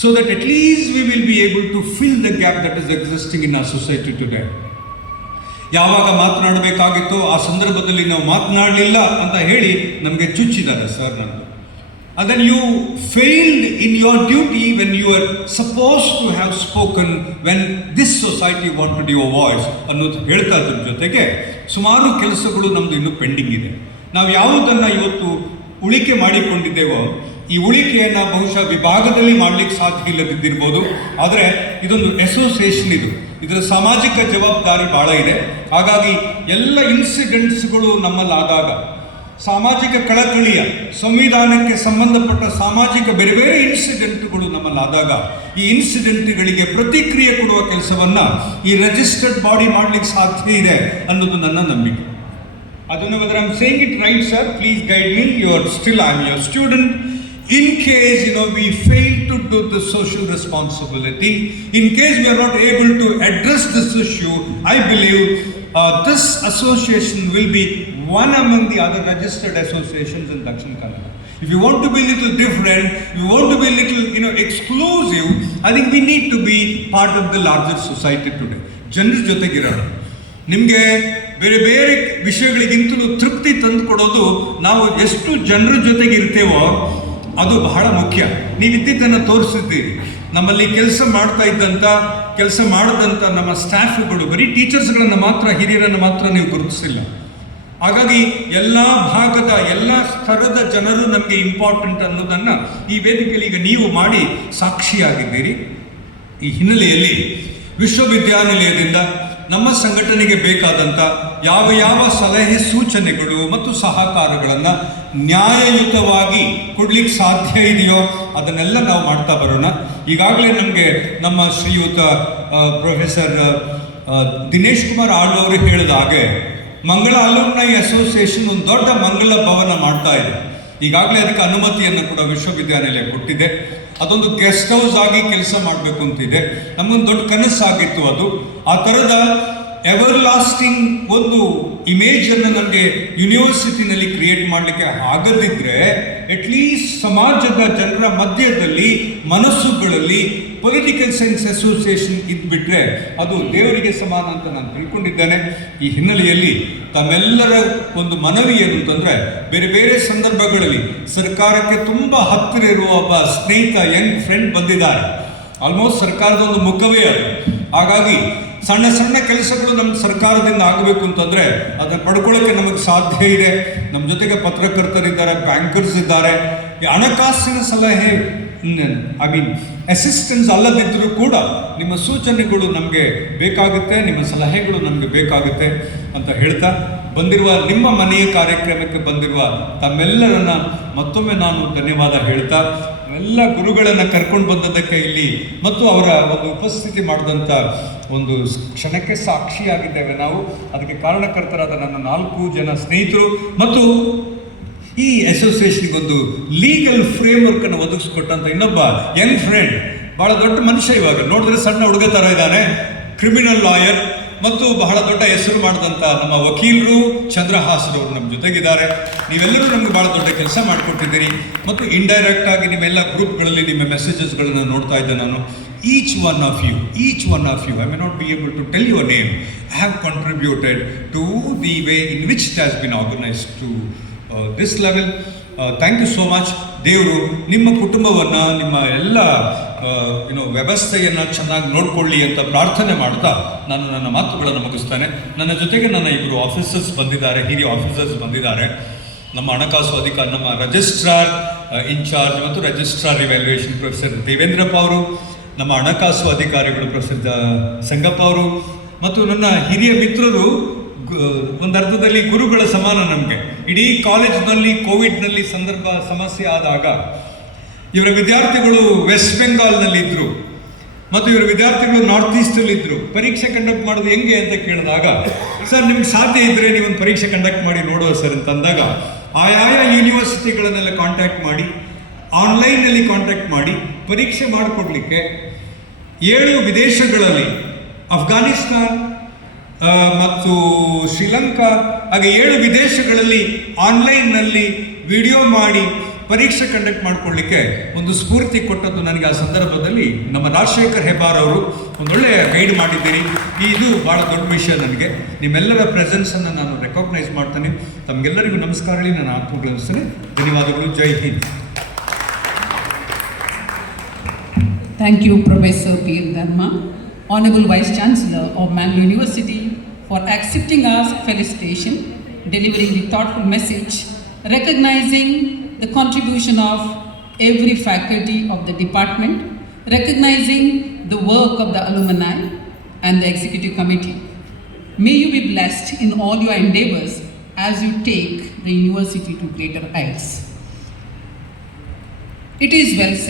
so that at least we will be able to fill the gap that is existing in our society today ಯಾವಾಗ ಮಾತನಾಡಬೇಕಾಗಿತ್ತು ಆ ಸಂದರ್ಭದಲ್ಲಿ ನಾವು ಮಾತನಾಡಲಿಲ್ಲ ಅಂತ ಹೇಳಿ ನಮಗೆ ಚುಚ್ಚಿದ್ದಾರೆ ಸರ್ ನನಗೆ then you failed in your duty when you are suppose to have spoken when this society wanted your voice ಅನ್ನೋದು ಹೇಳ್ತಾ ಇದ್ರ ಜೊತೆಗೆ ಸುಮಾರು ಕೆಲಸಗಳು ನಮ್ಮದು ಇನ್ನೂ ಪೆಂಡಿಂಗ್ ಇದೆ. ನಾವು ಯಾವುದನ್ನು ಇವತ್ತು ಉಳಿಕೆ ಮಾಡಿಕೊಂಡಿದ್ದೇವೋ ಈ ಉಳಿಕೆಯನ್ನು ಬಹುಶಃ ವಿಭಾಗದಲ್ಲಿ ಮಾಡಲಿಕ್ಕೆ ಸಾಧ್ಯ ಇಲ್ಲದಿದ್ದಿರ್ಬೋದು. ಆದರೆ ಇದೊಂದು ಅಸೋಸಿಯೇಷನ್ ಇದು. ಇದರ ಸಾಮಾಜಿಕ ಜವಾಬ್ದಾರಿ ಭಾಳ ಇದೆ. ಹಾಗಾಗಿ ಎಲ್ಲ ಇನ್ಸಿಡೆಂಟ್ಸ್ಗಳು ನಮ್ಮಲ್ಲಿ ಆದಾಗ ಸಾಮಾಜಿಕ ಕಳಕಳಿಯ ಸಂವಿಧಾನಕ್ಕೆ ಸಂಬಂಧಪಟ್ಟ ಸಾಮಾಜಿಕ ಬೇರೆ ಬೇರೆ ಇನ್ಸಿಡೆಂಟ್ಗಳು ನಮ್ಮಲ್ಲಾದಾಗ ಈ ಇನ್ಸಿಡೆಂಟ್ಗಳಿಗೆ ಪ್ರತಿಕ್ರಿಯೆ ಕೊಡುವ ಕೆಲಸವನ್ನ ಈ ರಿಜಿಸ್ಟರ್ಡ್ ಬಾಡಿ ಮಾಡಲಿಕ್ಕೆ ಸಾಧ್ಯ ಇದೆ ಅನ್ನೋದು ನನ್ನ ನಂಬಿಕೆ ಅದನ್ನು I I'm saying it right sir please guide me. You still I am your student. in case you know we fail to do the social responsibility, in case we are not able to address this issue, I believe uh, this association will be one among the other registered associations in Dakshin Kannada. If you want to be a little different, you want to be a little you know exclusive, I think we need to be part of the larger society today. ಜನರ ಜೊತೆಗಿರೋಣ ನಿಮಗೆ ಬೇರೆ ಬೇರೆ ವಿಷಯಗಳಿಗಿಂತಲೂ ತೃಪ್ತಿ ತಂದು ಕೊಡೋದು ನಾವು ಎಷ್ಟು ಜನರ ಜೊತೆಗೆ ಇರ್ತೇವೋ ಅದು ಬಹಳ ಮುಖ್ಯ ನೀವು ಇದ್ದಿದ್ದನ್ನು ತೋರಿಸಿದ್ದೀರಿ ನಮ್ಮಲ್ಲಿ ಕೆಲಸ ಮಾಡ್ತಾ ಇದ್ದಂಥ ಕೆಲಸ ಮಾಡಿದಂಥ ನಮ್ಮ ಸ್ಟಾಫ್ಗಳು, ಬರೀ ಟೀಚರ್ಸ್ಗಳನ್ನು ಮಾತ್ರ, ಹಿರಿಯರನ್ನು ಮಾತ್ರ ನೀವು ಗುರುತಿಸಿಲ್ಲ. ಹಾಗಾಗಿ ಎಲ್ಲ ಭಾಗದ, ಎಲ್ಲ ಸ್ತರದ ಜನರು ನಮಗೆ ಇಂಪಾರ್ಟೆಂಟ್ ಅನ್ನೋದನ್ನು ಈ ವೇದಿಕೆಯಲ್ಲಿ ಈಗ ನೀವು ಮಾಡಿ ಸಾಕ್ಷಿಯಾಗಿದ್ದೀರಿ. ಈ ಹಿನ್ನೆಲೆಯಲ್ಲಿ ವಿಶ್ವವಿದ್ಯಾನಿಲಯದಿಂದ ನಮ್ಮ ಸಂಘಟನೆಗೆ ಬೇಕಾದಂಥ ಯಾವ ಯಾವ ಸಲಹೆ ಸೂಚನೆಗಳು ಮತ್ತು ಸಹಕಾರಗಳನ್ನು ನ್ಯಾಯಯುತವಾಗಿ ಕೊಡ್ಲಿಕ್ಕೆ ಸಾಧ್ಯ ಇದೆಯೋ ಅದನ್ನೆಲ್ಲ ನಾವು ಮಾಡ್ತಾ ಬರೋಣ. ಈಗಾಗಲೇ ನಮಗೆ ನಮ್ಮ ಶ್ರೀಯುತ ಪ್ರೊಫೆಸರ್ ದಿನೇಶ್ ಕುಮಾರ್ ಅವರು ಹೇಳಿದ ಹಾಗೆ, ಮಂಗಳ ಅಲುಮ್ನೈ ಅಸೋಸಿಯೇಷನ್ ಒಂದು ದೊಡ್ಡ ಮಂಗಳ ಭವನ ಮಾಡ್ತಾ ಇದೆ. ಈಗಾಗಲೇ ಅದಕ್ಕೆ ಅನುಮತಿಯನ್ನು ಕೂಡ ವಿಶ್ವವಿದ್ಯಾನಿಲಯ ಕೊಟ್ಟಿದೆ. ಅದೊಂದು ಗೆಸ್ಟ್ ಹೌಸ್ ಆಗಿ ಕೆಲಸ ಮಾಡಬೇಕು ಅಂತಿದೆ ನಮಗೊಂದು ದೊಡ್ಡ ಕನಸಾಗಿತ್ತು ಅದು. ಆ ಥರದ ಎವರ್ ಲಾಸ್ಟಿಂಗ್ ಒಂದು ಇಮೇಜ್ ಅನ್ನು ನನಗೆ ಯೂನಿವರ್ಸಿಟಿನಲ್ಲಿ ಕ್ರಿಯೇಟ್ ಮಾಡಲಿಕ್ಕೆ ಆಗದಿದ್ರೆ ಅಟ್ಲೀಸ್ಟ್ ಸಮಾಜದ ಜನರ ಮಧ್ಯದಲ್ಲಿ, ಮನಸ್ಸುಗಳಲ್ಲಿ ಪೊಲಿಟಿಕಲ್ ಸೈನ್ಸ್ ಅಸೋಸಿಯೇಷನ್ ಇದ್ಬಿಟ್ರೆ ಅದು ದೇವರಿಗೆ ಸಮಾನ ಅಂತ ನಾನು ತಿಳ್ಕೊಂಡಿದ್ದೇನೆ. ಈ ಹಿನ್ನೆಲೆಯಲ್ಲಿ ತಮ್ಮೆಲ್ಲರ ಒಂದು ಮನವಿ ಏನು ಅಂತಂದರೆ, ಬೇರೆ ಬೇರೆ ಸಂದರ್ಭಗಳಲ್ಲಿ ಸರ್ಕಾರಕ್ಕೆ ತುಂಬ ಹತ್ತಿರ ಇರುವ ಒಬ್ಬ ಸ್ನೇಹಿತ ಯಂಗ್ ಫ್ರೆಂಡ್ ಬಂದಿದ್ದಾರೆ. ಆಲ್ಮೋಸ್ಟ್ ಸರ್ಕಾರದ ಒಂದು ಮುಖವೇ ಅದು. ಹಾಗಾಗಿ ಸಣ್ಣ ಸಣ್ಣ ಕೆಲಸಗಳು ನಮ್ಮ ಸರ್ಕಾರದಿಂದ ಆಗಬೇಕು ಅಂತಂದ್ರೆ ಅದನ್ನು ಪಡ್ಕೊಳ್ಳೋಕೆ ನಮಗೆ ಸಾಧ್ಯ ಇದೆ. ನಮ್ಮ ಜೊತೆಗೆ ಪತ್ರಕರ್ತರಿದ್ದಾರೆ ಬ್ಯಾಂಕರ್ಸ್ ಇದ್ದಾರೆ. ಹಣಕಾಸಿನ ಸಲಹೆ ಐ ಮೀನ್ ಅಸಿಸ್ಟೆನ್ಸ್ ಅಲ್ಲದಿದ್ದರೂ ಕೂಡ ನಿಮ್ಮ ಸೂಚನೆಗಳು ನಮಗೆ ಬೇಕಾಗುತ್ತೆ, ನಿಮ್ಮ ಸಲಹೆಗಳು ನಮಗೆ ಬೇಕಾಗುತ್ತೆ ಅಂತ ಹೇಳ್ತಾ ಬಂದಿರುವ ನಿಮ್ಮ ಮನೆಯ ಕಾರ್ಯಕ್ರಮಕ್ಕೆ ಬಂದಿರುವ ತಮ್ಮೆಲ್ಲರನ್ನ ಮತ್ತೊಮ್ಮೆ ನಾನು ಧನ್ಯವಾದ ಹೇಳ್ತಾ ಎಲ್ಲ ಗುರುಗಳನ್ನು ಕರ್ಕೊಂಡು ಬಂದದ್ದಕ್ಕೆ ಇಲ್ಲಿ ಮತ್ತು ಅವರ ಒಂದು ಉಪಸ್ಥಿತಿ ಮಾಡಿದಂಥ ಒಂದು ಕ್ಷಣಕ್ಕೆ ಸಾಕ್ಷಿಯಾಗಿದ್ದೇವೆ ನಾವು. ಅದಕ್ಕೆ ಕಾರಣಕರ್ತರಾದ ನನ್ನ ನಾಲ್ಕು ಜನ ಸ್ನೇಹಿತರು ಮತ್ತು ಈ ಅಸೋಸಿಯೇಷನ್ಗೆ ಒಂದು ಲೀಗಲ್ ಫ್ರೇಮ್ವರ್ಕ್ ಅನ್ನು ಒದಗಿಸ್ಕೊಟ್ಟಂತ ಇನ್ನೊಬ್ಬ ಯಂಗ್ ಫ್ರೆಂಡ್ ಬಹಳ ದೊಡ್ಡ ಮನುಷ್ಯ ಇವಾಗ. ನೋಡಿದ್ರೆ ಸಣ್ಣ ಹುಡುಗ ಥರ ಇದ್ದಾನೆ. ಕ್ರಿಮಿನಲ್ ಲಾಯರ್ ಮತ್ತು ಬಹಳ ದೊಡ್ಡ ಹೆಸರು ಮಾಡಿದಂಥ ನಮ್ಮ ವಕೀಲರು ಚಂದ್ರಹಾಸರವರು ನಮ್ಮ ಜೊತೆಗಿದ್ದಾರೆ. ನೀವೆಲ್ಲರೂ ನಮಗೆ ಬಹಳ ದೊಡ್ಡ ಕೆಲಸ ಮಾಡಿಕೊಟ್ಟಿದ್ದೀರಿ. ಮತ್ತು ಇಂಡೈರೆಕ್ಟ್ ಆಗಿ ನಿಮ್ಮೆಲ್ಲ ಗ್ರೂಪ್ಗಳಲ್ಲಿ ನಿಮ್ಮ ಮೆಸೇಜಸ್ಗಳನ್ನು ನೋಡ್ತಾ ಇದ್ದೆ ನಾನು. Each one of you each one of you I may not be able to tell your name I have contributed to the way in which it has been organise to this level thank you so much ದೇವರು ನಿಮ್ಮ ಕುಟುಂಬವನ್ನು, ನಿಮ್ಮ ಎಲ್ಲ ಏನೋ ವ್ಯವಸ್ಥೆಯನ್ನು ಚೆನ್ನಾಗಿ ನೋಡಿಕೊಳ್ಳಿ ಅಂತ ಪ್ರಾರ್ಥನೆ ಮಾಡ್ತಾ ನಾನು ನನ್ನ ಮಾತುಗಳನ್ನು ಮುಗಿಸ್ತೇನೆ. ನನ್ನ ಜೊತೆಗೆ ನನ್ನ ಇಬ್ಬರು ಆಫೀಸರ್ಸ್ ಬಂದಿದ್ದಾರೆ, ಹಿರಿಯ ಆಫೀಸರ್ಸ್ ಬಂದಿದ್ದಾರೆ. ನಮ್ಮ ಹಣಕಾಸು ಅಧಿಕಾರಿ ನಮ್ಮ ರಿಜಿಸ್ಟ್ರಾರ್ ಇನ್ಚಾರ್ಜ್ ಮತ್ತು ರಿಜಿಸ್ಟ್ರಾರ್ ಇವ್ಯಾಲ್ಯೂಯೇಷನ್ ಪ್ರೊಫೆಸರ್ ದೇವೇಂದ್ರಪ್ಪ ಅವರು, ನಮ್ಮ ಹಣಕಾಸು ಅಧಿಕಾರಿಗಳು ಪ್ರೊಫೆಸರ್ ದ- ಸಂಗಪ್ಪ ಅವರು ಮತ್ತು ನನ್ನ ಹಿರಿಯ ಮಿತ್ರರು ಒಂದು ಅರ್ಥದಲ್ಲಿ ಗುರುಗಳ ಸಮಾನ ನಮಗೆ. ಇಡೀ ಕಾಲೇಜ್ನಲ್ಲಿ, ಕೋವಿಡ್ನಲ್ಲಿ ಸಂದರ್ಭ ಸಮಸ್ಯೆ ಆದಾಗ ಇವರ ವಿದ್ಯಾರ್ಥಿಗಳು ವೆಸ್ಟ್ ಬೆಂಗಾಲ್ನಲ್ಲಿ ಇದ್ರು ಮತ್ತು ಇವರ ವಿದ್ಯಾರ್ಥಿಗಳು ನಾರ್ತ್ ಈಸ್ಟಲ್ಲಿ ಇದ್ದರು ಪರೀಕ್ಷೆ ಕಂಡಕ್ಟ್ ಮಾಡೋದು ಹೆಂಗೆ ಅಂತ ಕೇಳಿದಾಗ, ಸರ್, ನಿಮ್ಗೆ ಸಾಧ್ಯ ಇದ್ದರೆ ನೀವೊಂದು ಪರೀಕ್ಷೆ ಕಂಡಕ್ಟ್ ಮಾಡಿ ನೋಡುವ ಸರ್ ಅಂತಂದಾಗ ಆಯಾಯ ಯೂನಿವರ್ಸಿಟಿಗಳನ್ನೆಲ್ಲ ಕಾಂಟ್ಯಾಕ್ಟ್ ಮಾಡಿ ಆನ್ಲೈನಲ್ಲಿ ಕಾಂಟ್ಯಾಕ್ಟ್ ಮಾಡಿ, ಪರೀಕ್ಷೆ ಮಾಡಿಕೊಡ್ಲಿಕ್ಕೆ ಏಳು ವಿದೇಶಗಳಲ್ಲಿ ಅಫ್ಘಾನಿಸ್ತಾನ್ ಮತ್ತು ಶ್ರೀಲಂಕಾ ಹಾಗೆ ಏಳು ವಿದೇಶಗಳಲ್ಲಿ ಆನ್ಲೈನ್ನಲ್ಲಿ ವಿಡಿಯೋ ಮಾಡಿ ಪರೀಕ್ಷೆ ಕಂಡಕ್ಟ್ ಮಾಡಿಕೊಳ್ಳಿಕ್ಕೆ ಒಂದು ಸ್ಫೂರ್ತಿ ಕೊಟ್ಟದ್ದು ನನಗೆ ಆ ಸಂದರ್ಭದಲ್ಲಿ ನಮ್ಮ ರಾಜಶೇಖರ್ ಹೆಬ್ಬಾರ್ ಅವರು. ಒಂದೊಳ್ಳೆಯ ಗೈಡ್ ಮಾಡಿದ್ದೀರಿ. ಇದು ಭಾಳ ದೊಡ್ಡ ವಿಷಯ ನನಗೆ. ನಿಮ್ಮೆಲ್ಲರ ಪ್ರೆಸೆನ್ಸನ್ನು ನಾನು ರೆಕಾಗ್ನೈಸ್ ಮಾಡ್ತೇನೆ. ತಮಗೆಲ್ಲರಿಗೂ ನಮಸ್ಕಾರ ಹೇಳಿ ನಾನು ಆತ್ಮಗೊಳಿಸ್ತೇನೆ ಧನ್ಯವಾದಗಳು. Jai Hind. Thank you professor P L Dharma honourable vice chancellor of Mangalore University, for accepting our felicitation, delivering the thoughtful message, recognizing the contribution of every faculty of the department, recognizing the work of the alumni and the executive committee. May you be blessed in all your endeavors as you take the university to greater heights. It is well said.